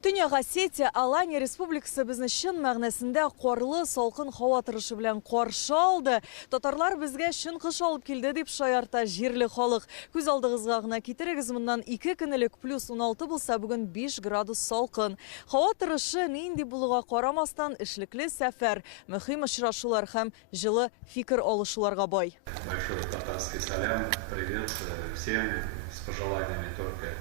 Төньяк Осетия Алания Республикасы безне чын мәгънәсендә карлы, салкын һава торышы белән каршы алды. Татарлар безгә чын кыш алып килде дип шаярта җирле халык. Күз алдыгызга гына китерегез, моннан 2 көнлек +16 булса, бүген 5 градус салкын. Һава торышы нинди булуга карамастан эшлекле сәфәр, мөһим очрашулар һәм җылы фикер алышуларга бай. Большой татарский салям, привет всем с пожеланиями только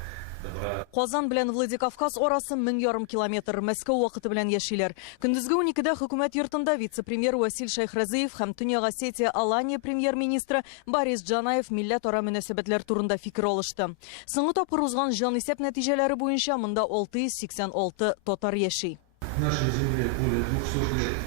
добра. Казан белән Владикавказ арасы 1000 километр. Мәскәү вакыты белән яшиләр. Көндезге 12дә хөкүмәт йортында вице-премьер Васил Шайхразыев һәм Төньяк Осетия Алания премьер-министры Борис Джанаев милләт-ара мөнәсәбәтләр турында фикер алышты. Соңгы тапкыр узган җанисәп нәтиҗәләре буенча монда 686 татар яши. Нашей земле более 200 лет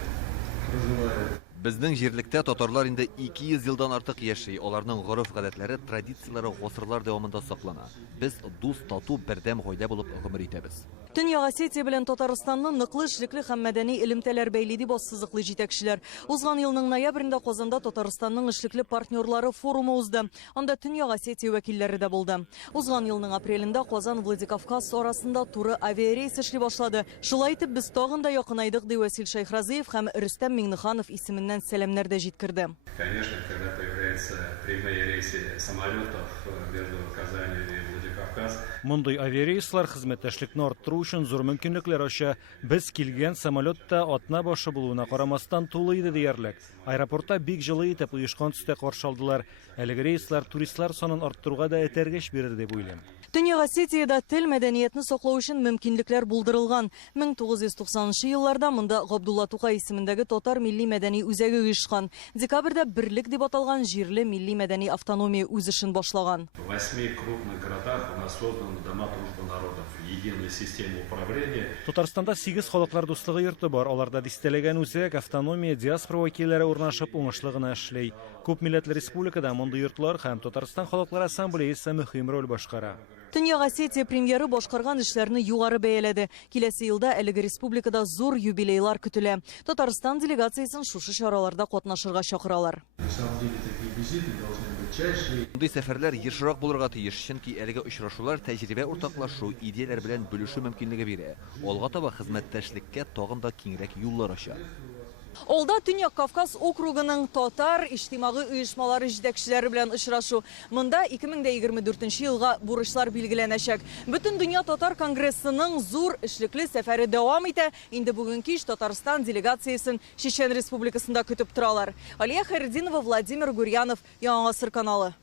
проживает. Безнең җирлектә татарлар инде 200 елдан артык яши. Аларның гореф-гадәтләре, традицияләре гасырлар дәвамында саклана. Без дус, тату, бердәм гаилә булып гомер итәбез. Төньяк Осетия белән Татарстанны ныклы эшлекле һәм мәдәни элемтәләр бәйли дип ассызыклы җитәкчеләр. Узган елның ноябрендә Казанда Татарстанның эшлекле партнерлары форумы узды. Анда Төньяк Осетия вәкилләре дә булды. Узган елның апрелендә Казан Владикавказ арасында туры авиарейс эшли башлады. Шулай итеп без тагын да якынайдык ди Васил Шайхразыев һәм Рөстәм Миңнеханов исеменнән сәламнәр дә җиткерде. Конечно, когда появляются прямые рейсы самолетов между Казанью и Владикавказ. Мондый авиарейслар хезмәттәшлекне арттыру өчен зур мөмкинлекләр ача. Без килгән самолетта атна башы булуына карамастан тулы иде диярлек. Аэропортта бик җылы итеп оешкан төстә каршы алдылар. Әлеге рейслар туристлар санын арттыруга да этәргеч бирер дип уйлыйм. Төньяк Осетиядә тел мәдәниятне саклау өчен мөмкинлекләр булдырылган. 1990 елларда монда Габдулла Тукай исемендәге татар милли мәдәни үзәге оешкан. Декабрьдә Берлек дип аталган җирле милли мәдәни автономия үз эшен башлаган. В 8 крупных городах у нас созданы дома дружбы народов, единая система управления. Татарстанда 8 халыклар дуслыгы йорты бар. Аларда дистәләгән үзәк, автономия, диаспора вәкилләре урнашып уңышлы гына эшли. Күп милләтле республикада мондый йортлар һәм Татарстан халыклар ассамблеясы мөһим роль башкара. Төньяк Осетия премьеры башкарган эшләрне югары бәяләде. Киләсе елда әлеге республикада зур юбилейлар көтелә. Татарстан делегациясын шушы чараларда катнашырга чакыралар. На самом деле такие визиты должны быть чаще. Мондый сәфәрләр ешрак булырга тиеш, чөнки әлеге очрашулар тәҗрибә уртаклашу, идеяләр белән бүлешү мөмкинлеге бирә. Алга таба хезмәттәшлеккә тагын да киңрәк юллар ача. Алда Төньяк Кавказ округының татар иҗтимагый оешмалары җитәкчеләре белән очрашу. Монда 2024 елга бурычлар билгеләнәчәк. Бөтен дөнья татар конгрессының зур эшлекле сәфәре дәвам итә. Инде бүген кич Татарстан делегациясын Чечен Республикасында көтеп торалар. Алия Хайретдинова, Владимир Гурьянов, Яңа Гасыр каналы.